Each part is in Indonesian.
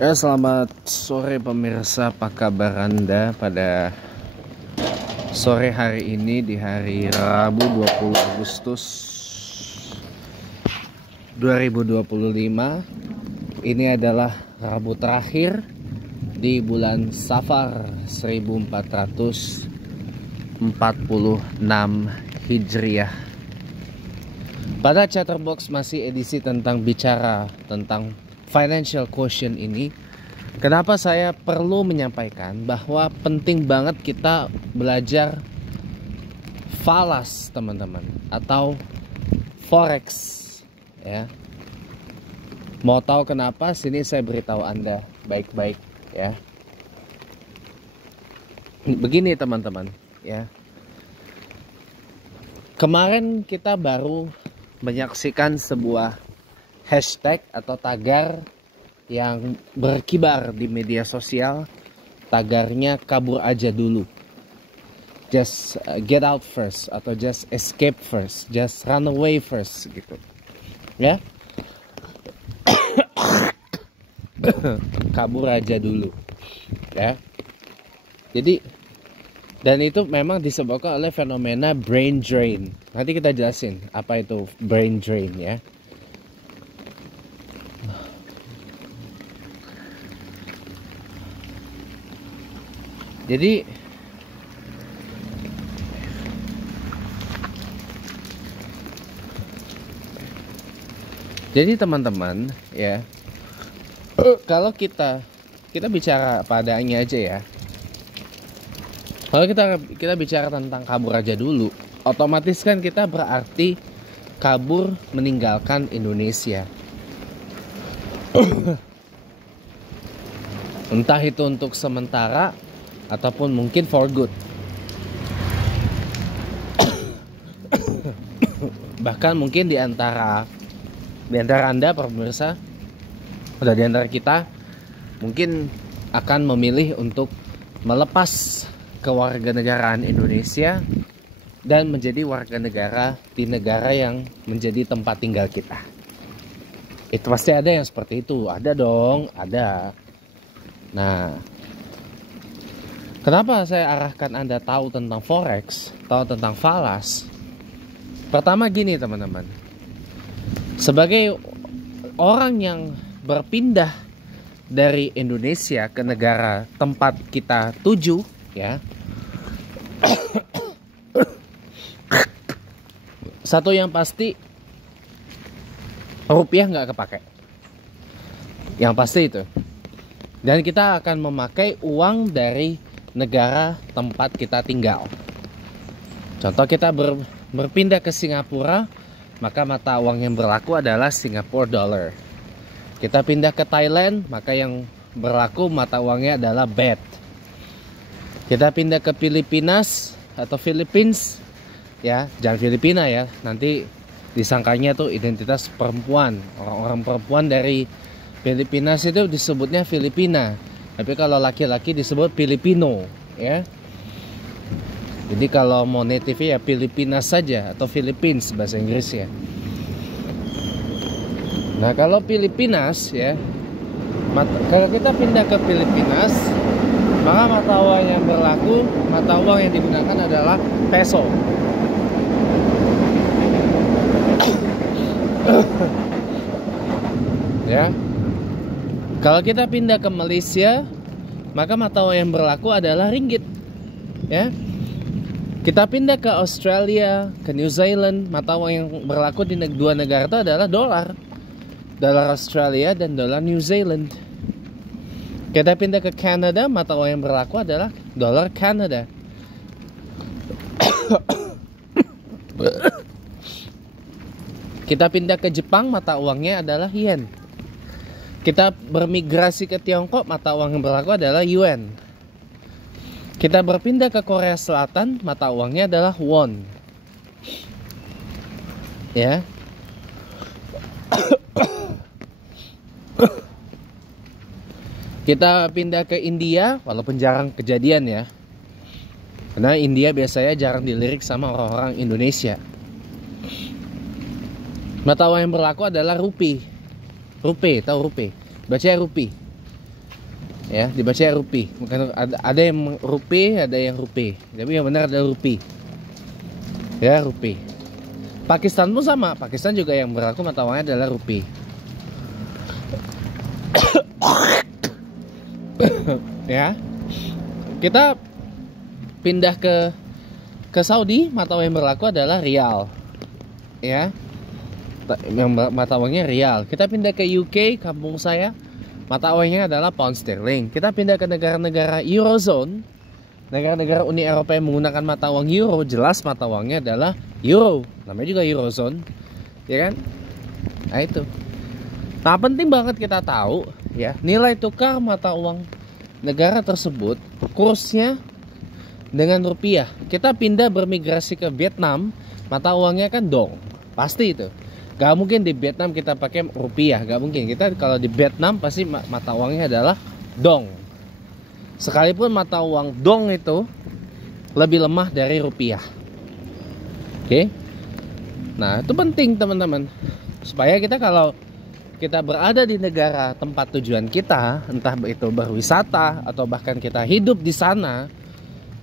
Ya, selamat sore pemirsa, apa kabar Anda pada sore hari ini di hari Rabu 20 Agustus 2025. Ini adalah Rabu terakhir di bulan Safar 1446 Hijriah. Pada Chatterbox masih edisi tentang bicara tentang financial quotient ini. Kenapa saya perlu menyampaikan bahwa penting banget kita belajar falas, teman-teman, atau forex, ya. Mau tahu kenapa? Sini saya beritahu Anda baik-baik, ya. Begini, teman-teman, ya. Kemarin kita baru menyaksikan sebuah hashtag atau tagar yang berkibar di media sosial. Tagarnya kabur aja dulu, just get out first, atau just escape first, just run away first, gitu ya. Kabur aja dulu, ya. Jadi, dan itu memang disebabkan oleh fenomena brain drain. Nanti kita jelasin apa itu brain drain, ya. Jadi teman-teman, ya, kalau kita bicara padanya aja, ya. Kalau kita bicara tentang kabur aja dulu, otomatis kan kita berarti kabur meninggalkan Indonesia. Entah itu untuk sementara ataupun mungkin for good. Bahkan mungkin di antara Anda pemirsa, atau di antara kita, mungkin akan memilih untuk melepas kewarganegaraan Indonesia dan menjadi warga negara di negara yang menjadi tempat tinggal kita. Itu pasti ada yang seperti itu. Ada dong, ada. Nah, kenapa saya arahkan Anda tahu tentang forex, tahu tentang falas? Pertama gini, teman-teman. Sebagai orang yang berpindah dari Indonesia ke negara tempat kita tuju, ya. Satu yang pasti, rupiah nggak kepake. Yang pasti itu. Dan kita akan memakai uang dari negara tempat kita tinggal. Contoh, kita berpindah ke Singapura, maka mata uang yang berlaku adalah Singapore dollar. Kita pindah ke Thailand, maka yang berlaku mata uangnya adalah baht. Kita pindah ke Philippines atau Philippines, ya, jangan Filipina ya, nanti disangkanya tuh identitas perempuan. Orang-orang perempuan dari Philippines itu disebutnya Filipina, tapi kalau laki-laki disebut Filipino, ya. Jadi kalau mau native ya Filipinas saja atau Philippines bahasa Inggris, ya. Nah, kalau Filipinas, ya, kalau kita pindah ke Filipinas, maka mata uang yang berlaku, mata uang yang digunakan adalah peso. Ya. Kalau kita pindah ke Malaysia, maka mata uang yang berlaku adalah ringgit, ya. Kita pindah ke Australia, ke New Zealand, mata uang yang berlaku di dua negara itu adalah dolar. Dolar Australia dan dolar New Zealand. Kita pindah ke Canada, mata uang yang berlaku adalah dolar Canada. Kita pindah ke Jepang, mata uangnya adalah yen. Kita bermigrasi ke Tiongkok, mata uang yang berlaku adalah yuan. Kita berpindah ke Korea Selatan, mata uangnya adalah won. Ya. Kita pindah ke India, walaupun jarang kejadian, ya. Karena India biasanya jarang dilirik sama orang-orang Indonesia. Mata uang yang berlaku adalah rupiah. Rupiah, tahu rupiah? Bacanya rupiah. Ya, dibaca rupi. Bukan ada yang rupi, ada yang rupi. Tapi yang benar ada rupi. Ya, rupi. Pakistan pun sama. Pakistan juga yang berlaku mata uangnya adalah rupi. Ya. Kita pindah ke Saudi, mata uang yang berlaku adalah rial. Ya. Yang mata uangnya rial. Kita pindah ke UK, kampung saya, mata uangnya adalah pound sterling. Kita pindah ke negara-negara Eurozone, negara-negara Uni Eropa yang menggunakan mata uang euro, jelas mata uangnya adalah euro. Namanya juga Eurozone, ya kan? Nah itu. Nah penting banget kita tahu ya, nilai tukar mata uang negara tersebut, kursnya dengan rupiah. Kita pindah bermigrasi ke Vietnam, mata uangnya kan dong. Pasti itu. Gak mungkin di Vietnam kita pakai rupiah, gak mungkin. Kita kalau di Vietnam pasti mata uangnya adalah dong. Sekalipun mata uang dong itu lebih lemah dari rupiah. Oke. Nah itu penting teman-teman, supaya kita kalau kita berada di negara tempat tujuan kita, entah itu berwisata atau bahkan kita hidup di sana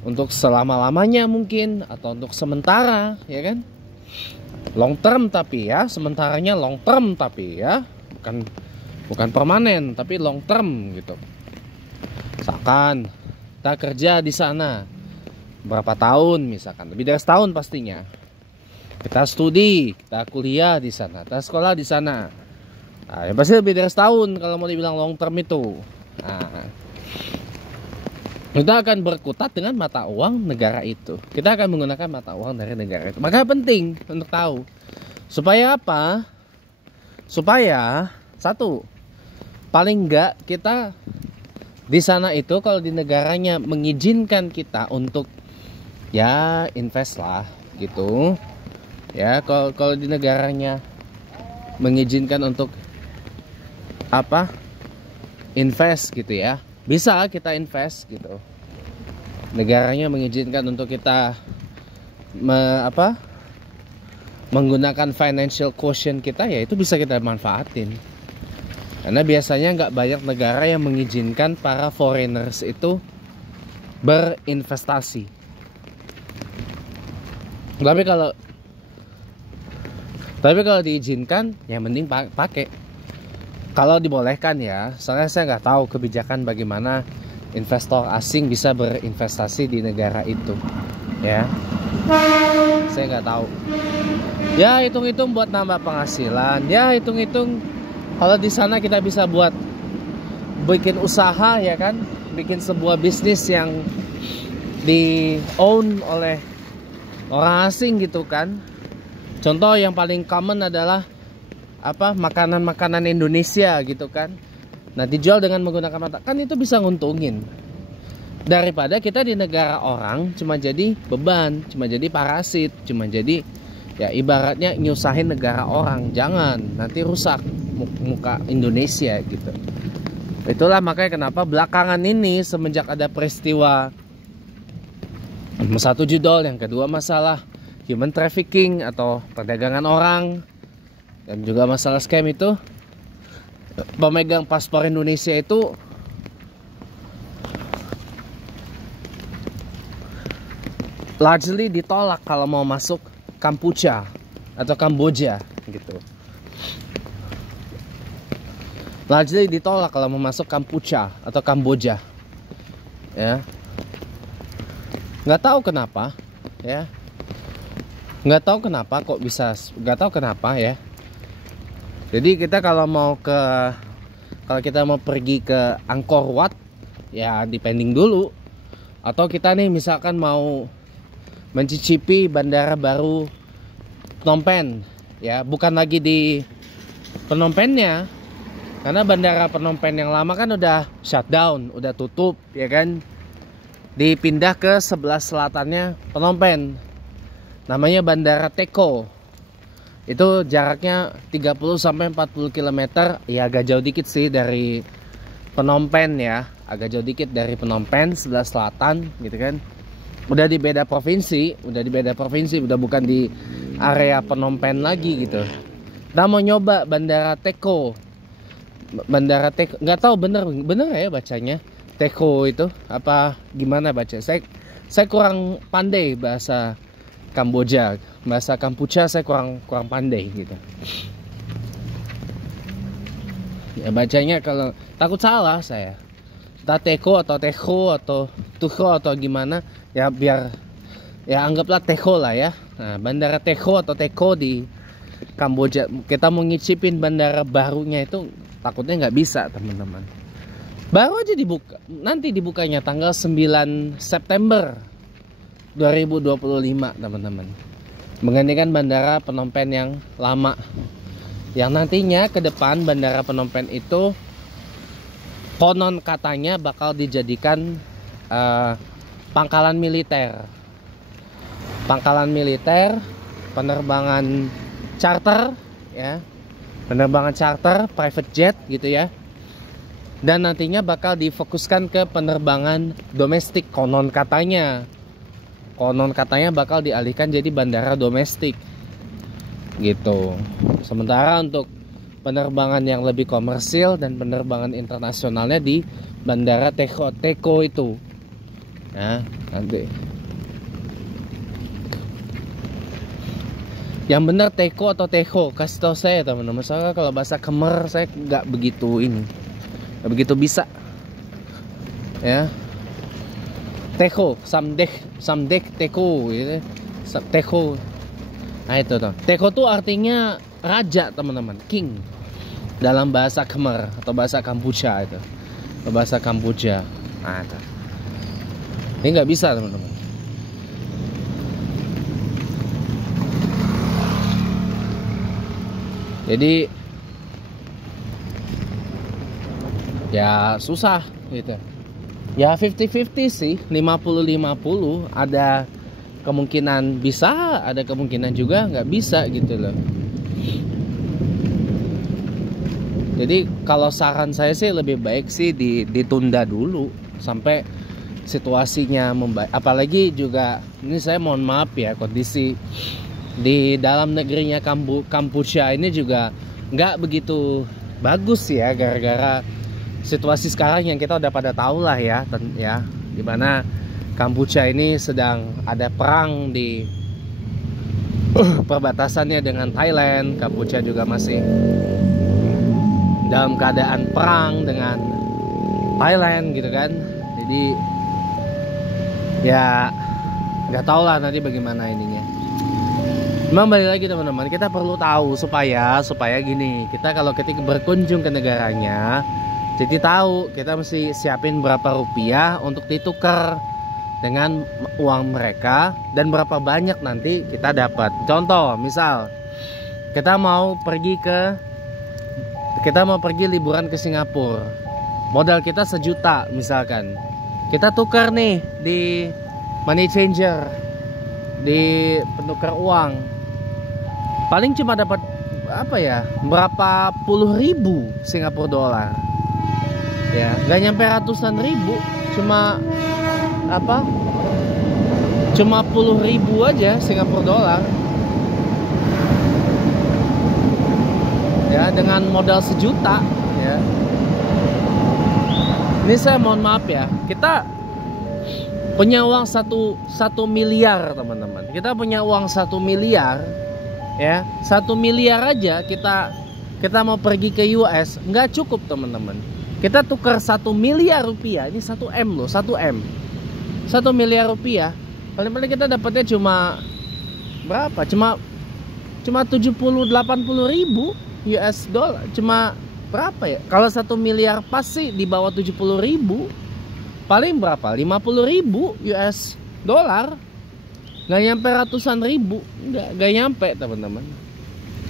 untuk selama-lamanya mungkin, atau untuk sementara, ya kan? Long term tapi ya, sementaranya long term tapi ya, bukan permanen tapi long term gitu. Misalkan kita kerja di sana berapa tahun, misalkan lebih dari setahun pastinya. Kita studi, kita kuliah di sana, kita sekolah di sana. Nah, ya pasti lebih dari setahun kalau mau dibilang long term itu. Nah, kita akan berkutat dengan mata uang negara itu. Kita akan menggunakan mata uang dari negara itu. Maka penting untuk tahu. Supaya apa? Supaya satu, paling enggak kita di sana itu kalau di negaranya mengizinkan kita untuk ya invest lah gitu. Ya, kalau di negaranya mengizinkan untuk apa? Invest gitu ya. Bisa kita invest gitu. Negaranya mengizinkan untuk kita menggunakan financial quotient kita, ya itu bisa kita manfaatin. Karena biasanya nggak banyak negara yang mengizinkan para foreigners itu berinvestasi. Tapi kalau diizinkan, ya mending pakai. Kalau dibolehkan ya, soalnya saya nggak tahu kebijakan bagaimana investor asing bisa berinvestasi di negara itu, ya. Saya nggak tahu. Ya hitung-hitung buat nambah penghasilan. Ya hitung-hitung kalau di sana kita bisa bikin usaha, ya kan, bikin sebuah bisnis yang di own oleh orang asing gitu kan. Contoh yang paling common adalah makanan-makanan Indonesia gitu kan. Nah dijual dengan menggunakan mata, kan itu bisa nguntungin. Daripada kita di negara orang cuma jadi beban, cuma jadi parasit, cuma jadi ya ibaratnya nyusahin negara orang. Jangan, nanti rusak muka Indonesia gitu. Itulah makanya kenapa belakangan ini semenjak ada peristiwa satu judol, yang kedua masalah human trafficking atau perdagangan orang, dan juga masalah scam itu, pemegang paspor Indonesia itu largely ditolak kalau mau masuk Kampuja atau Kamboja gitu. Largely ditolak kalau mau masuk Kampuja atau Kamboja. Ya. Nggak tahu kenapa, ya. Nggak tahu kenapa kok bisa, nggak tahu kenapa ya. Jadi kita kalau kita mau pergi ke Angkor Wat, ya depending dulu. Atau kita nih misalkan mau mencicipi bandara baru Phnom Penh, ya bukan lagi di Phnom Penhnya, karena bandara Phnom Penh yang lama kan udah shutdown, udah tutup, ya kan. Dipindah ke sebelah selatannya Phnom Penh, namanya Bandara Teko. Itu jaraknya 30-40 km, ya agak jauh dikit sih dari Phnom Penh ya, agak jauh dikit dari Phnom Penh sebelah selatan gitu kan. Udah di beda provinsi, udah bukan di area Phnom Penh lagi gitu. Kita mau nyoba Bandara Teko. Bandara Teko, nggak tahu bener ya bacanya. Teko itu apa gimana baca? Saya kurang pandai bahasa Kamboja, bahasa Kampuchea saya kurang pandai gitu. Ya bacanya kalau takut salah saya. Entah Teko atau Teko atau Tuho atau gimana ya, biar ya anggaplah Teko lah ya. Nah, bandara Teko atau Teko di Kamboja, kita mau ngicipin bandara barunya itu takutnya nggak bisa teman-teman. Baru aja dibuka, nanti dibukanya tanggal 9 September 2025 teman-teman. Menggantikan bandara Phnom Penh yang lama. Yang nantinya ke depan bandara Phnom Penh itu konon katanya bakal dijadikan pangkalan militer. Pangkalan militer, penerbangan charter ya. Penerbangan charter, private jet gitu ya. Dan nantinya bakal difokuskan ke penerbangan domestik konon katanya. Konon katanya bakal dialihkan jadi bandara domestik gitu. Sementara untuk penerbangan yang lebih komersil dan penerbangan internasionalnya di bandara Teko itu. Nah, nanti. Yang benar Teko atau Teko, kasih tahu saya teman-teman. Soalnya kalau bahasa Khmer saya nggak begitu nggak begitu bisa. Ya. Teko, samdek Teko gitu. Teko. Nah itu tuh. Teko tuh artinya raja teman-teman, king dalam bahasa Khmer atau bahasa Kampuchea itu. Bahasa Kampuchea. Nah, itu. Ini nggak bisa teman-teman. Jadi ya susah gitu. Ya 50-50 sih, 50-50. Ada kemungkinan bisa, ada kemungkinan juga nggak bisa gitu loh. Jadi kalau saran saya sih lebih baik sih ditunda dulu sampai situasinya membaik. Apalagi juga ini saya mohon maaf ya, kondisi di dalam negerinya Kampuchea ini juga nggak begitu bagus ya, gara-gara situasi sekarang yang kita udah pada tahu lah ya, dimana Kampuchea ini sedang ada perang di perbatasannya dengan Thailand. Kampuchea juga masih dalam keadaan perang dengan Thailand gitu kan. Jadi ya nggak tahu lah nanti bagaimana ininya. Memang balik lagi teman-teman, kita perlu tahu supaya gini, kita kalau ketika berkunjung ke negaranya, jadi tahu kita mesti siapin berapa rupiah untuk ditukar dengan uang mereka dan berapa banyak nanti kita dapat. Contoh, misal kita mau pergi liburan ke Singapura, modal kita 1 juta misalkan, kita tukar nih di money changer, di penukar uang, paling cuma dapat apa ya, berapa puluh ribu Singapura dolar ya, nggak nyampe ratusan ribu, cuma puluh ribu aja Singapura dolar ya, dengan modal 1 juta ya. Ini saya mohon maaf ya, kita punya uang 1 miliar teman-teman. Kita punya uang 1 miliar ya, 1 miliar aja kita mau pergi ke US nggak cukup teman-teman. Kita tukar 1 miliar rupiah, ini 1 M loh, 1 M, 1 miliar rupiah, paling-paling kita dapatnya cuma berapa? Cuma 70-80 ribu US dollar, cuma berapa ya? Kalau 1 miliar pasti di bawah 70 ribu, paling berapa? 50 ribu US dollar, nggak nyampe ratusan ribu, nggak nyampe teman-teman.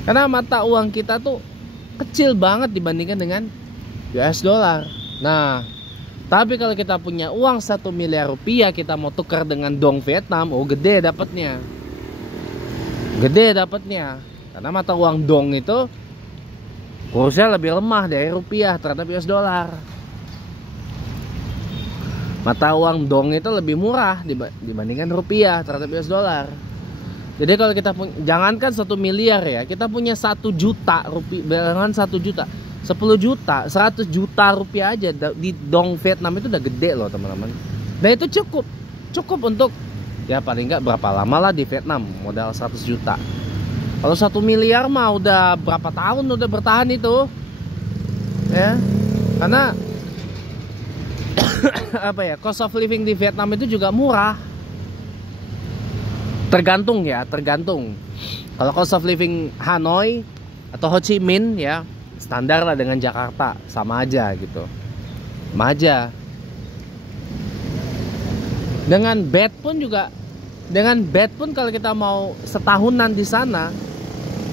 Karena mata uang kita tuh kecil banget dibandingkan dengan US dollar. Nah, tapi kalau kita punya uang 1 miliar rupiah, kita mau tukar dengan dong Vietnam, oh gede dapatnya. Gede dapatnya. Karena mata uang dong itu kursnya lebih lemah dari rupiah terhadap US dollar. Mata uang dong itu lebih murah dibandingkan rupiah terhadap US dollar. Jadi kalau kita punya, jangankan 1 miliar ya, kita punya 1 juta rupiah, jangan 1 juta, 10 juta, 100 juta rupiah aja di dong Vietnam itu udah gede loh teman-teman. Dan itu cukup untuk ya paling nggak berapa lama lah di Vietnam modal 100 juta. Kalau 1 miliar mah udah berapa tahun udah bertahan itu. Ya. Karena apa ya, cost of living di Vietnam itu juga murah. Tergantung. Kalau cost of living Hanoi atau Ho Chi Minh ya standar lah dengan Jakarta, sama aja gitu. Sama aja. Dengan bed pun kalau kita mau setahunan di sana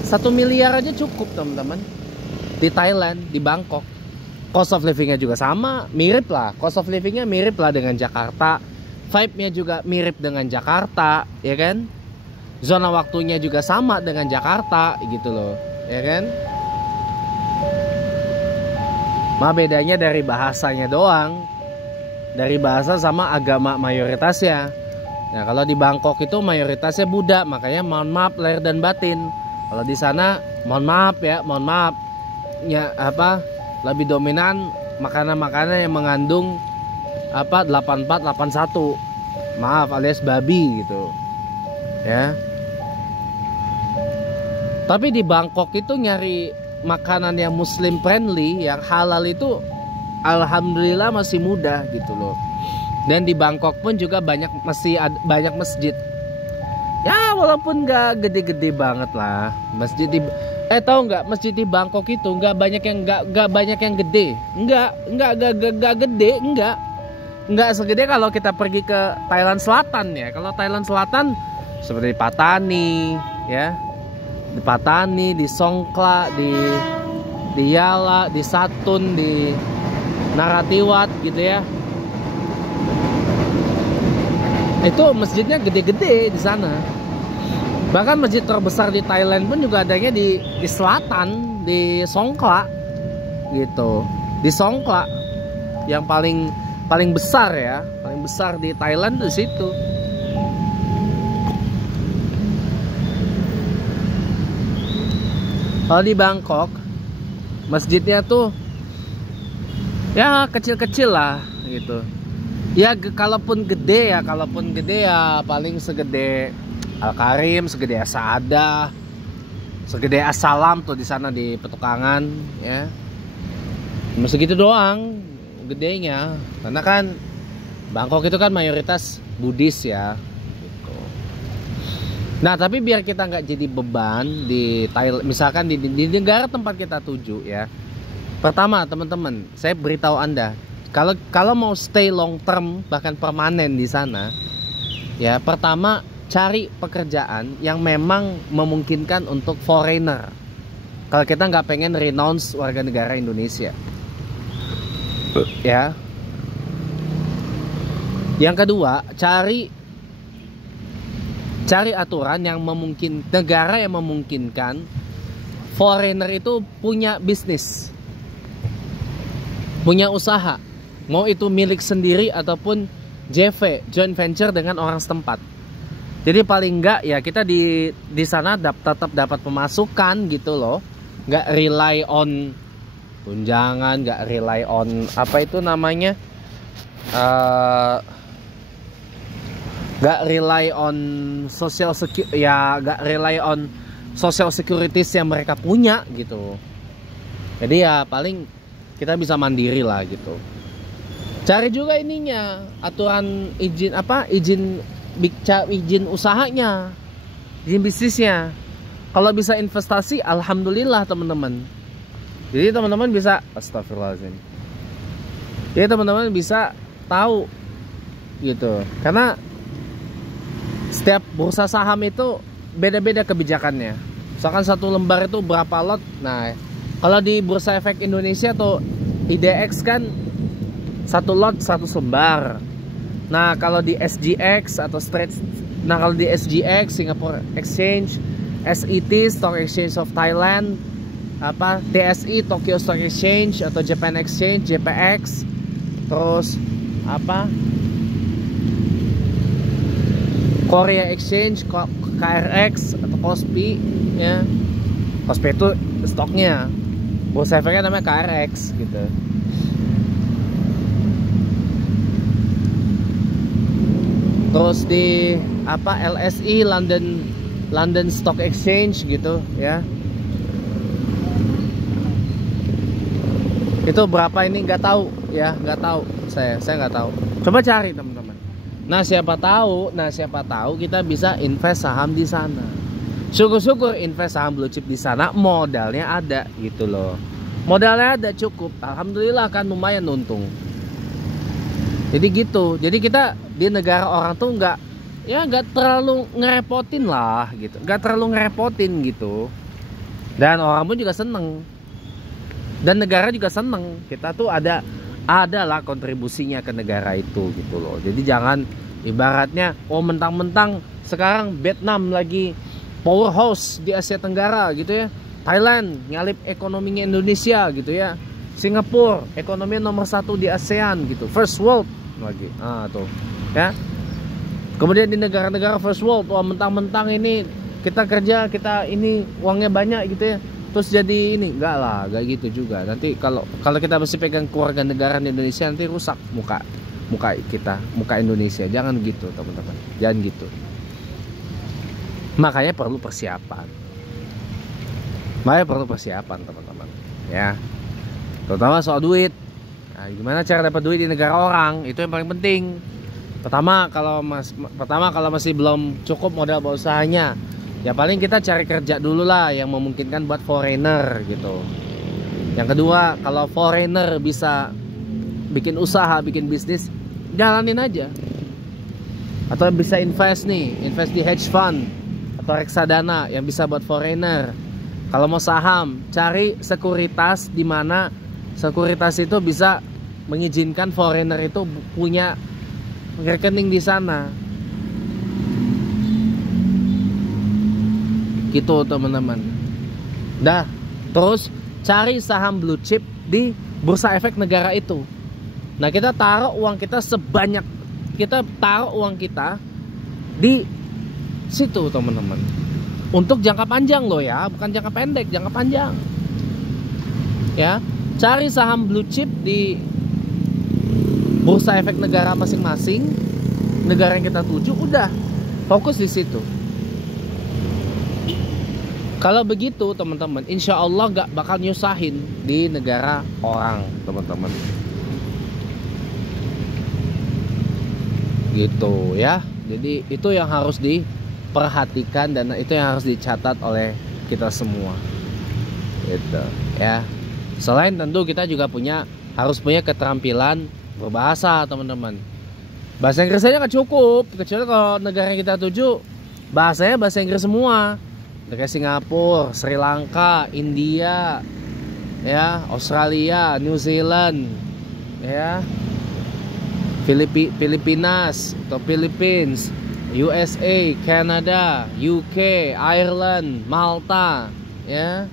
1 miliar aja cukup teman-teman. Di Thailand, di Bangkok. Cost of livingnya juga sama, mirip lah. Cost of livingnya mirip lah dengan Jakarta. Vibe-nya juga mirip dengan Jakarta, ya kan? Zona waktunya juga sama dengan Jakarta gitu loh, ya kan? Bedanya dari bahasanya doang. Dari bahasa sama agama mayoritasnya. Nah, kalau di Bangkok itu mayoritasnya Buddha, makanya mohon maaf lahir dan batin. Kalau di sana mohon maaf ya lebih dominan makanan-makanan yang mengandung 8481. Maaf alias babi gitu. Ya. Tapi di Bangkok itu nyari makanan yang muslim friendly, yang halal itu alhamdulillah masih mudah gitu loh. Dan di Bangkok pun juga banyak masjid. Ya walaupun nggak gede-gede banget lah masjid di tahu nggak, masjid di Bangkok itu nggak banyak yang gede, nggak gede, nggak segede kalau kita pergi ke Thailand Selatan ya. Kalau Thailand Selatan seperti Patani ya, di Patani, di Songkhla, di Yala, di Satun, di Narathiwat gitu ya. Itu masjidnya gede-gede di sana. Bahkan masjid terbesar di Thailand pun juga adanya di selatan, di Songkhla gitu. Di Songkhla yang paling besar ya, paling besar di Thailand di situ. Kalau di Bangkok masjidnya tuh ya kecil-kecil lah gitu. Ya kalaupun gede ya paling segede Al-Karim, segede As-Saadah, segede As-Salam tuh di sana di Petukangan ya. Cuma segitu doang gedenya. Karena kan Bangkok itu kan mayoritas Buddhis ya gitu. Nah, tapi biar kita nggak jadi beban di Thailand, misalkan di negara tempat kita tuju ya. Pertama, teman-teman, saya beritahu Anda, kalau mau stay long term bahkan permanen di sana, ya pertama cari pekerjaan yang memang memungkinkan untuk foreigner. Kalau kita nggak pengen renounce warga negara Indonesia, ya. Yang kedua, cari aturan yang negara yang memungkinkan foreigner itu punya bisnis, punya usaha. Mau itu milik sendiri ataupun JV, joint venture dengan orang setempat. Jadi paling enggak ya kita di sana tetap dapat pemasukan gitu loh. Nggak rely on tunjangan, nggak rely on apa itu namanya, nggak rely on social security ya, nggak rely on social securities yang mereka punya gitu. Jadi ya paling kita bisa mandiri lah gitu. Cari juga ininya, aturan izin usahanya, izin bisnisnya. Kalau bisa investasi, alhamdulillah teman-teman. Jadi teman-teman bisa, astagfirullahaladzim. Jadi teman-teman bisa tahu gitu. Karena setiap bursa saham itu beda-beda kebijakannya. Misalkan satu lembar itu berapa lot. Nah, kalau di Bursa Efek Indonesia atau IDX kan satu lot 100 lembar. Nah, kalau di SGX atau kalau di SGX Singapore Exchange, SET Stock Exchange of Thailand, TSI Tokyo Stock Exchange atau Japan Exchange JPX, terus Korea Exchange KRX atau KOSPI ya. KOSPI itu stoknya. Bursa efeknya namanya KRX gitu. Terus di apa, LSI, London Stock Exchange gitu ya. Itu berapa ini nggak tahu ya, nggak tahu, saya nggak tahu. Coba cari teman-teman. Nah siapa tahu kita bisa invest saham di sana. Syukur-syukur invest saham blue chip di sana, modalnya ada gitu loh. Modalnya ada cukup, alhamdulillah kan lumayan untung. Jadi gitu. Jadi kita di negara orang tuh nggak terlalu ngerepotin lah gitu, nggak terlalu ngerepotin gitu. Dan orang pun juga seneng. Dan negara juga seneng. Kita tuh ada lah kontribusinya ke negara itu gitu loh. Jadi jangan ibaratnya mentang-mentang sekarang Vietnam lagi powerhouse di Asia Tenggara gitu ya. Thailand nyalip ekonominya Indonesia gitu ya. Singapura ekonomi nomor 1 di ASEAN gitu. First world lagi. Tuh ya. Kemudian di negara-negara first world, mentang-mentang ini kita kerja, kita ini uangnya banyak gitu ya. Terus jadi ini, enggak lah, enggak gitu juga. Nanti kalau kita mesti pegang keluarga negara di Indonesia, nanti rusak muka kita, muka Indonesia. Jangan gitu teman-teman, jangan gitu. Makanya perlu persiapan. Teman-teman ya. Terutama soal duit. Nah, gimana cara dapat duit di negara orang, itu yang paling penting. Pertama kalau masih belum cukup modal usahanya, ya paling kita cari kerja dulu lah yang memungkinkan buat foreigner gitu. Yang kedua, kalau foreigner bisa bikin usaha, bikin bisnis, jalanin aja. Atau bisa invest di hedge fund atau reksadana yang bisa buat foreigner. Kalau mau saham, cari sekuritas di mana sekuritas itu bisa mengizinkan foreigner itu punya rekening di sana. Gitu teman-teman. Dah, terus cari saham blue chip di bursa efek negara itu. Nah, kita taruh uang kita di situ teman-teman. Untuk jangka panjang loh ya, bukan jangka pendek, jangka panjang. Ya, cari saham blue chip di bursa efek negara masing-masing, negara yang kita tuju, udah fokus di situ. Kalau begitu teman-teman, insya Allah gak bakal nyusahin di negara orang teman-teman. Gitu ya. Jadi itu yang harus diperhatikan dan itu yang harus dicatat oleh kita semua. Gitu ya. Selain tentu kita juga harus punya keterampilan berbahasa teman-teman. Bahasa Inggris aja gak cukup, kecuali kalau negara yang kita tuju bahasanya bahasa Inggris semua. Kayak Singapura, Sri Lanka, India, ya, Australia, New Zealand, ya, Philippines, USA, Canada, UK, Ireland, Malta, ya.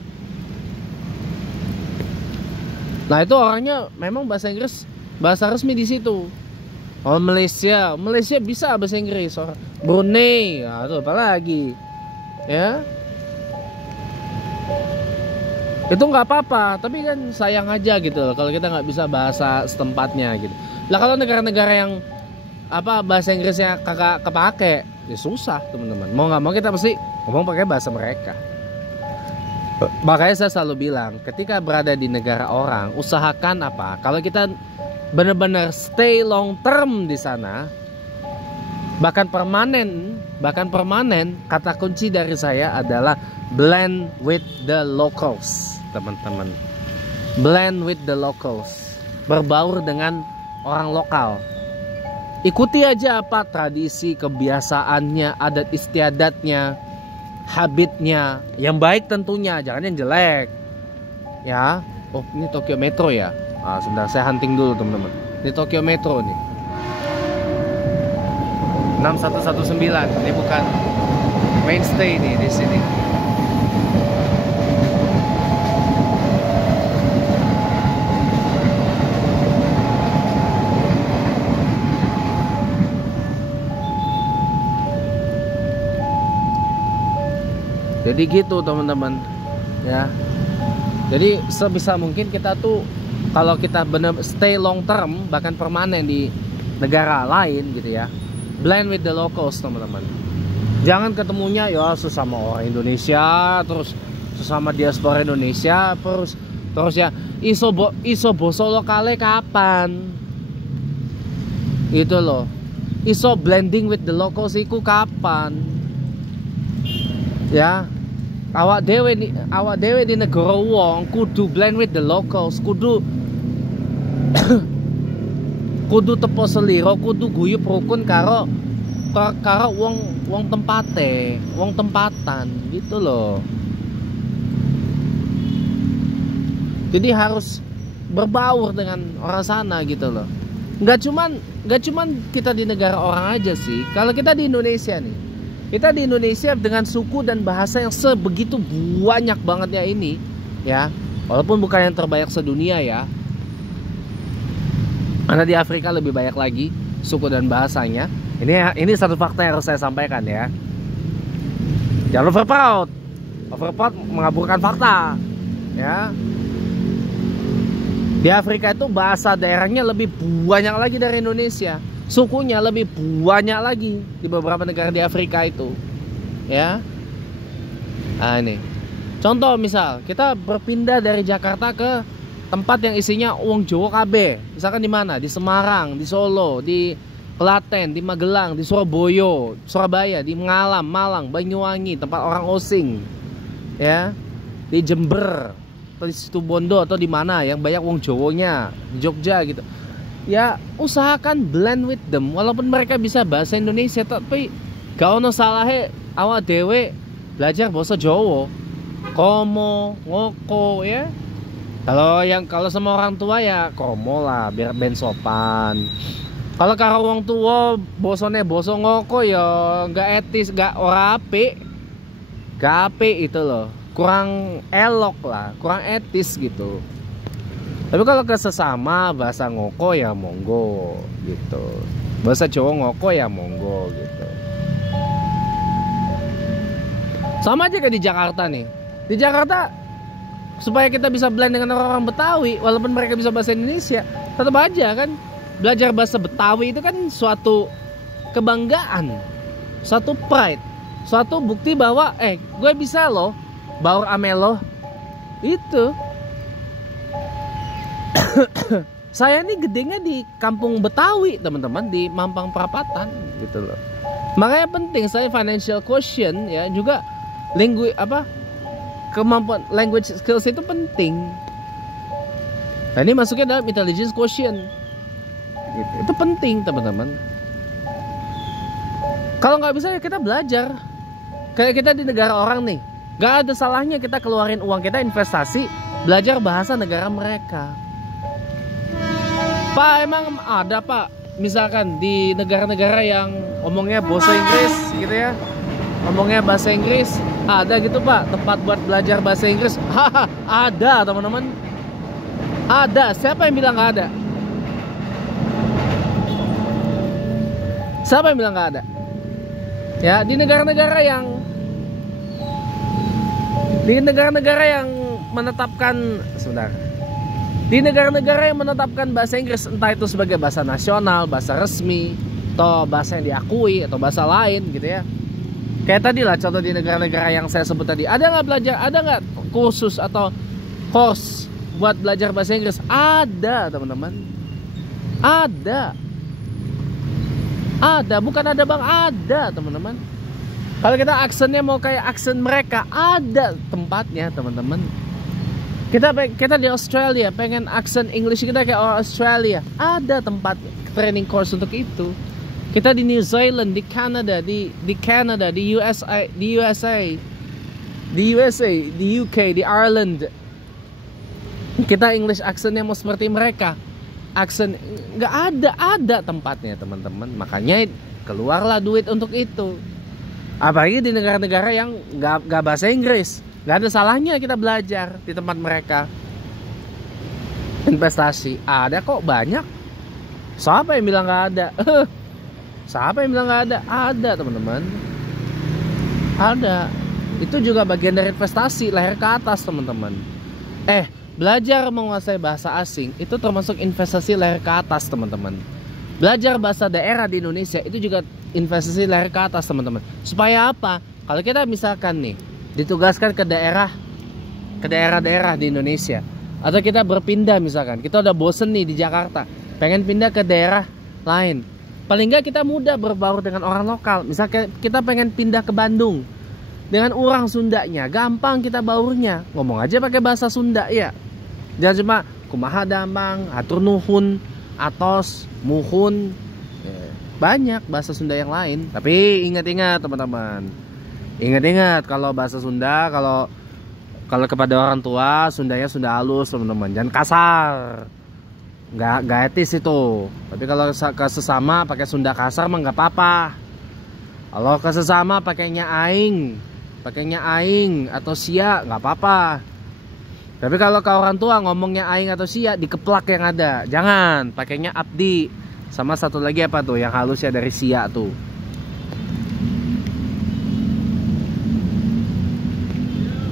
Nah itu orangnya memang bahasa Inggris bahasa resmi di situ. Malaysia bisa bahasa Inggris. Brunei, tuh apalagi, ya. Itu nggak apa-apa, tapi kan sayang aja gitu loh kalau kita nggak bisa bahasa setempatnya gitu. Lah kalau negara-negara yang bahasa Inggrisnya kagak kepake, ya susah teman-teman. Mau nggak mau kita mesti ngomong pakai bahasa mereka. Makanya saya selalu bilang, ketika berada di negara orang, usahakan kalau kita benar-benar stay long term di sana, bahkan permanen, kata kunci dari saya adalah blend with the locals, teman-teman. Blend with the locals, berbaur dengan orang lokal. Ikuti aja tradisi, kebiasaannya, adat istiadatnya, habitnya, yang baik tentunya, jangan yang jelek. Ya, ini Tokyo Metro ya. Sebentar saya hunting dulu teman-teman. Ini Tokyo Metro nih. 6119. Ini bukan mainstay nih di sini. Jadi gitu teman-teman, ya. Jadi sebisa mungkin kita tuh kalau kita bener stay long term, bahkan permanen di negara lain gitu ya, blend with the locals teman-teman. Jangan ketemunya ya sesama orang Indonesia, terus sesama diaspora Indonesia, terus ya iso boso lokale kapan? Itu loh. Iso blending with the locals iku kapan? Ya. Awak dewe di negara wong kudu blend with the locals, kudu kudu tepo seliro, kudu guyub rukun karo wong tempate, wong tempatan gitu loh. Jadi harus berbaur dengan orang sana gitu loh. Nggak cuman kita di negara orang aja sih. Kalau kita di Indonesia nih, kita di Indonesia dengan suku dan bahasa yang sebegitu banyak banget ya ini, ya. Walaupun bukan yang terbanyak sedunia ya. Karena di Afrika lebih banyak lagi suku dan bahasanya. Ini satu fakta yang harus saya sampaikan ya. Jangan overproud. Overproud mengaburkan fakta. Ya. Di Afrika itu bahasa daerahnya lebih banyak lagi dari Indonesia. Sukunya lebih banyak lagi di beberapa negara di Afrika itu. Ya. Nah ini. Contoh misal kita berpindah dari Jakarta ke tempat yang isinya wong Jawa KB. Misalkan di mana? Di Semarang, di Solo, di Klaten, di Magelang, di Surabaya, di Ngalam, Malang, Banyuwangi, tempat orang osing. Ya. Di Jember, atau di Situbondo atau di mana yang banyak wong Jawanya, di Jogja gitu. Ya, usahakan blend with them walaupun mereka bisa bahasa Indonesia, tapi gak ono salahe awak dewe belajar bahasa Jawa. Komo, ngoko ya. Kalau sama orang tua ya komo lah biar ben sopan. Kalau karo wong tua bosone boso ngoko ya gak etis, gak ora apik. Gak apik itu loh. Kurang elok lah, kurang etis gitu. Tapi kalau ke sesama bahasa ngoko ya monggo gitu. Bahasa Jawa ngoko ya monggo gitu. Sama aja kayak di Jakarta nih. Di Jakarta supaya kita bisa blend dengan orang-orang Betawi, walaupun mereka bisa bahasa Indonesia, tetap aja kan belajar bahasa Betawi itu kan suatu kebanggaan, suatu pride, suatu bukti bahwa gue bisa loh baur amelo itu. Saya nih gedenya di kampung Betawi teman-teman, di Mampang Perapatan gitu loh. Makanya penting saya financial quotient ya, juga kemampuan language skills itu penting. Nah ini masuknya dalam intelligence quotient gitu. Itu penting teman-teman. Kalau nggak bisa ya kita belajar. Kayak kita di negara orang nih, gak ada salahnya kita keluarin uang kita investasi belajar bahasa negara mereka. Pak, emang ada pak misalkan di negara-negara yang omongnya bahasa Inggris gitu ya, ngomongnya bahasa Inggris, ada gitu pak tempat buat belajar bahasa Inggris? Haha, ada teman-teman, ada. Siapa yang bilang nggak ada? Siapa yang bilang nggak ada? Ya, di negara-negara yang menetapkan di negara-negara yang menetapkan bahasa Inggris, entah itu sebagai bahasa nasional, bahasa resmi, atau bahasa yang diakui, atau bahasa lain gitu ya. Kayak tadi lah contoh di negara-negara yang saya sebut tadi. Ada nggak kursus atau course buat belajar bahasa Inggris? Ada teman-teman. Ada, bukan ada bang, ada teman-teman. Kalau kita aksennya mau kayak aksen mereka, ada tempatnya teman-teman. Kita di Australia pengen aksen English kita kayak orang Australia, ada tempat training course untuk itu. Kita di New Zealand, di Canada, di Canada, di USA, di UK, di Ireland. Kita English aksennya mau seperti mereka. Aksen nggak ada tempatnya teman-teman. Makanya keluarlah duit untuk itu. Apalagi di negara-negara yang nggak bahasa Inggris, nggak ada salahnya kita belajar di tempat mereka. Investasi ada kok banyak. Siapa yang bilang nggak ada? Siapa yang bilang nggak ada? Ada teman-teman. Ada. Itu juga bagian dari investasi, leher ke atas teman-teman. Belajar menguasai bahasa asing itu termasuk investasi leher ke atas, teman-teman. Belajar bahasa daerah di Indonesia itu juga investasi leher ke atas, teman-teman. Supaya apa? Kalau kita misalkan nih ditugaskan ke daerah-daerah di Indonesia, atau kita berpindah, misalkan kita udah bosen nih di Jakarta, pengen pindah ke daerah lain, paling nggak kita mudah berbaur dengan orang lokal. Misalkan kita pengen pindah ke Bandung, dengan orang Sundanya gampang kita baurnya, ngomong aja pakai bahasa Sunda ya. Jangan cuma kumaha damang, atur nuhun, atos, muhun. Banyak bahasa Sunda yang lain. Tapi ingat-ingat teman-teman, ingat-ingat kalau bahasa Sunda, kalau kepada orang tua, Sundanya Sunda halus, teman-teman. Jangan kasar, nggak etis itu. Tapi kalau ke sesama pakai Sunda kasar mah nggak apa-apa. Kalau ke sesama pakainya aing atau sia, nggak apa-apa. Tapi kalau ke orang tua ngomongnya aing atau sia, dikeplak yang ada. Jangan, pakainya abdi. Sama satu lagi apa tuh yang halus ya dari sia tuh.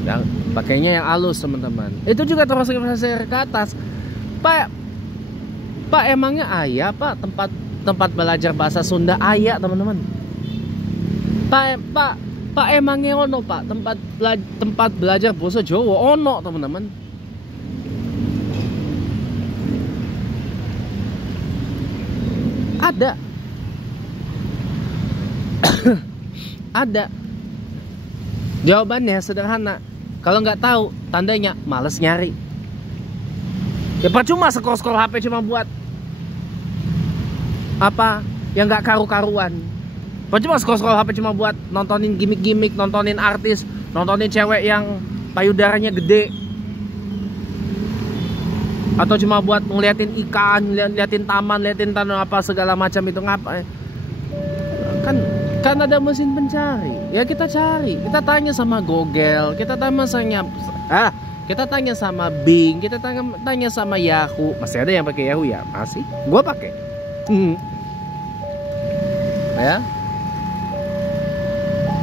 Yang pakainya yang halus, teman-teman. Itu juga termasuk investasi ke atas. Pak emangnya ayah Pak tempat belajar bahasa Sunda ayah, teman-teman. Pak emangnya ono Pak tempat belajar bahasa Jawa ono, teman-teman. Ada. Ada. Jawabannya sederhana. Kalau nggak tahu, tandanya males nyari. Ya percuma scroll HP cuma buat apa yang nggak karu-karuan. Percuma scroll HP cuma buat nontonin gimmick-gimmick, nontonin artis, nontonin cewek yang payudaranya gede, atau cuma buat ngeliatin ikan, liatin taman, liatin tanah apa segala macam itu. Ngapa? Kan ada mesin pencari. Ya kita cari, kita tanya sama Google, kita tanya sama Bing, kita tanya sama Yahoo. Masih ada yang pakai Yahoo ya? Masih? Gua pakai. Ya.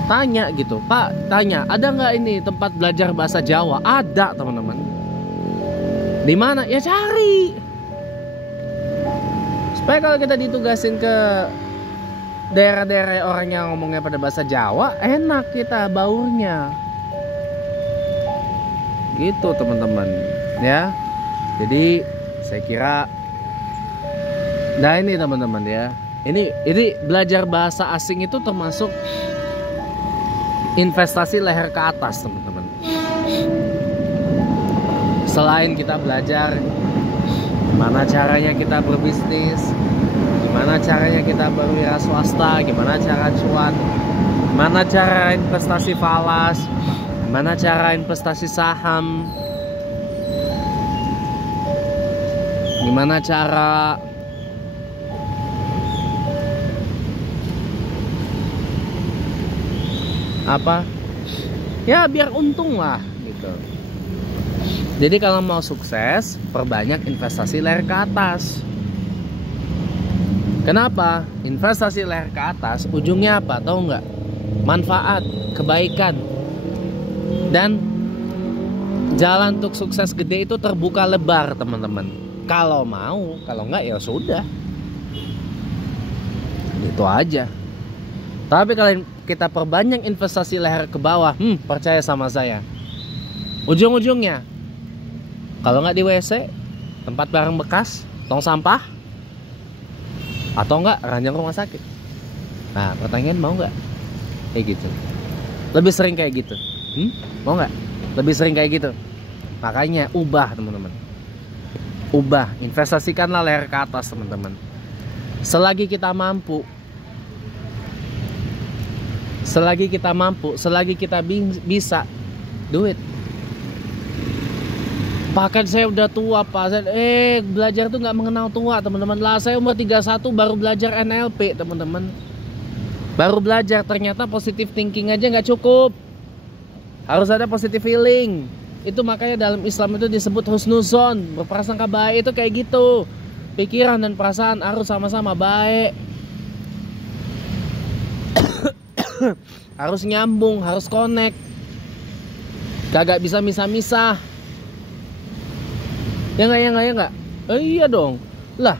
Tanya gitu, Pak, tanya, ada nggak ini tempat belajar bahasa Jawa? Ada, teman-teman. Di mana? Ya cari. Supaya kalau kita ditugasin ke daerah-daerah orang yang ngomongnya pada bahasa Jawa, enak kita baurnya. Gitu, teman-teman. Ya. Jadi saya kira, nah ini teman-teman ya. Ini belajar bahasa asing itu termasuk investasi leher ke atas, teman-teman. Selain kita belajar gimana caranya kita berbisnis, gimana caranya kita berwira swasta, gimana cara cuan, gimana cara investasi falas, gimana cara investasi saham, gimana cara apa ya biar untung lah gitu. Jadi kalau mau sukses, perbanyak investasi leher ke atas. Kenapa? Investasi leher ke atas ujungnya apa? Tahu nggak? Manfaat, kebaikan, dan jalan untuk sukses gede itu terbuka lebar, teman-teman. Kalau mau, kalau nggak ya sudah. Itu aja. Tapi kalau kita perbanyak investasi leher ke bawah, percaya sama saya, ujung-ujungnya kalau nggak di WC, tempat barang bekas, tong sampah, atau enggak ranjang rumah sakit. Nah, pertanyaan mau nggak kayak gitu? Lebih sering kayak gitu? Mau nggak? Lebih sering kayak gitu? Makanya ubah, teman-teman. Ubah, investasikanlah leher ke atas, teman-teman. Selagi kita mampu, selagi kita bisa, do it. Bahkan saya udah tua, Pak. Belajar tuh nggak mengenal tua, teman-teman. Lah, saya umur 31 baru belajar NLP, teman-teman. Baru belajar, ternyata positive thinking aja nggak cukup. Harus ada positive feeling. Itu makanya dalam Islam itu disebut husnuzon, berprasangka baik. Itu kayak gitu. Pikiran dan perasaan harus sama-sama baik. Harus nyambung, harus connect. Kagak bisa misah-misah. Ya nggak, ya nggak, ya nggak. Iya dong. Lah,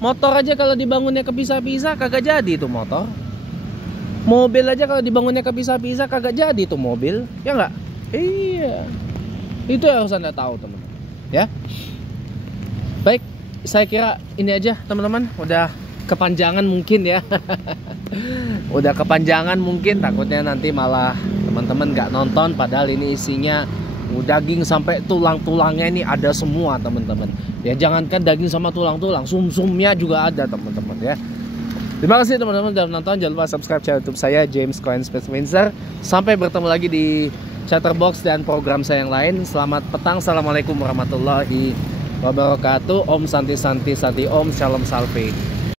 motor aja kalau dibangunnya kepisah-pisah kagak jadi tuh motor. Mobil aja kalau dibangunnya kepisah-pisah kagak jadi tuh mobil. Ya nggak? Iya. Itu yang harus Anda tahu, teman-teman. Ya. Baik, saya kira ini aja, teman-teman. Udah kepanjangan mungkin ya. Udah kepanjangan mungkin, takutnya nanti malah teman-teman nggak nonton, padahal ini isinya daging sampai tulang-tulangnya ini ada semua, teman-teman. Ya jangankan daging sama tulang-tulang, sum-sumnya juga ada, teman-teman ya. Terima kasih teman-teman sudah menonton. Jangan lupa subscribe channel YouTube saya, James Coin Space Windsor. Sampai bertemu lagi di Chatterbox dan program saya yang lain. Selamat petang. Assalamualaikum warahmatullahi wabarakatuh. Om Santi Santi Santi Om Shalom Salve.